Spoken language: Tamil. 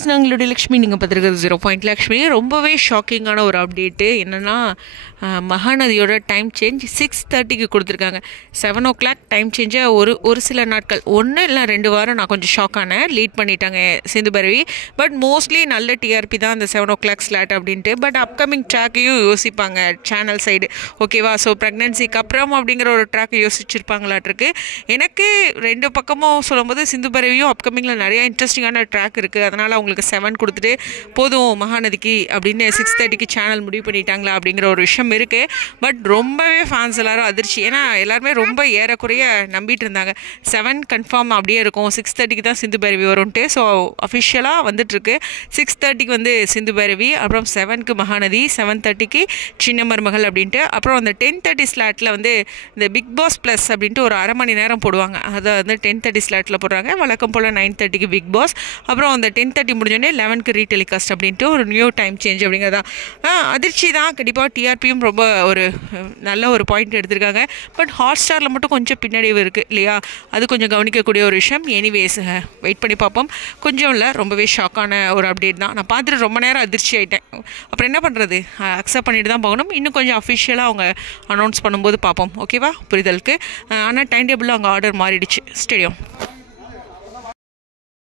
வியூவர்ஸ், நாங்களுடைய லக்ஷ்மி, நீங்கள் பார்த்துருக்கிறது 0 லக்ஷ்மி. ரொம்பவே ஷாக்கிங்கான ஒரு அப்டேட்டு என்னென்னா, மகாநதியோட டைம் சேஞ்ச் 6:30க்கு கொடுத்துருக்காங்க. 7 o'clock டைம் சேஞ்சை ஒரு சில நாட்கள், 1 இல்லை 2 வாரம் நான் கொஞ்சம் ஷாக் ஆனேன். லீட் பண்ணிட்டாங்க சிந்து பைரவி. பட் மோஸ்ட்லி நல்ல டிஆர்பி தான் அந்த 7 o'clock ஸ்லாட் அப்படின்ட்டு. பட் அப்கமிங் ட்ராக்கையும் யோசிப்பாங்க சேனல் சைடு, ஓகேவா? ஸோ ப்ரெக்னென்சிக்கு அப்புறம் அப்படிங்கிற ஒரு ட்ராக்கை யோசிச்சிருப்பாங்களாட்டிருக்கு. எனக்கு 2 பக்கமும் சொல்லும்போது சிந்து பைரவியும் அப்கமிங்கில் நிறையா இன்ட்ரெஸ்டிங்கான ட்ராக் இருக்குது. அதனால் அவங்களுக்கு 7 கொடுத்துட்டு போதும் மகாநதிக்கு அப்படின்னு 6:30க்கு சேனல் முடிவு பண்ணிட்டாங்களா அப்படிங்கிற ஒரு விஷயம் இருக்குது. பட் ரொம்பவே ஃபேன்ஸ் எல்லாரும் அதிர்ச்சி. ஏன்னா எல்லாருமே ரொம்ப ஏறக்குறைய நம்பிட்டு இருந்தாங்க 7 கன்ஃபார்ம் அப்படியே இருக்கும், 6:30க்கு தான் சிந்து பைரவி வரும்ன்ட்டு. ஸோ அஃபிஷியலாக வந்துட்டுருக்கு. 6:30க்கு வந்து சிந்து பைரவி, அப்புறம் 7க்கு மகாநதி, 7:30க்கு சின்ன மருமகள் அப்படின்ட்டு. அப்புறம் அந்த 10:30 ஸ்லாட்டில் வந்து இந்த பிக் பாஸ் ப்ளஸ் அப்படின்ட்டு ஒரு அரை மணி நேரம் போடுவாங்க. அதை வந்து 10:30 ஸ்லாட்டில் போடுறாங்க. வழக்கம் போல் 9:30க்கு பிக் பாஸ், அப்புறம் அந்த 10:30 முடிஞ்சோடனே 11க்கு ரீடெலிகாஸ்ட் அப்படின்ட்டு ஒரு நியூ டைம் சேஞ்ச் அப்படிங்கிறதா அதிர்ச்சி தான். கண்டிப்பாக டிஆர்பியும் ரொம்ப ஒரு நல்ல ஒரு பாயிண்ட் எடுத்திருக்காங்க. பட் ஹாட் ஸ்டாரில் மட்டும் கொஞ்சம் பின்னடைவு இருக்குது இல்லையா? அது கொஞ்சம் கவனிக்கக்கூடிய ஒரு விஷயம். எனிவேஸ், வெயிட் பண்ணி பார்ப்போம். கொஞ்சம் இல்லை, ரொம்பவே ஷாக்கான ஒரு அப்டேட் தான். நான் பார்த்துட்டு ரொம்ப நேரம் அதிர்ச்சி ஆகிட்டேன். அப்புறம் என்ன பண்ணுறது, அக்செப்ட் பண்ணிட்டு தான் போகணும். இன்னும் கொஞ்சம் அஃபிஷியலாக அவங்க அனௌன்ஸ் பண்ணும்போது பார்ப்போம், ஓகேவா? புரிதலுக்கு. ஆனால் டைம் டேபிளில் அங்கே ஆர்டர் மாறிடுச்சு. ஸ்டேடியம்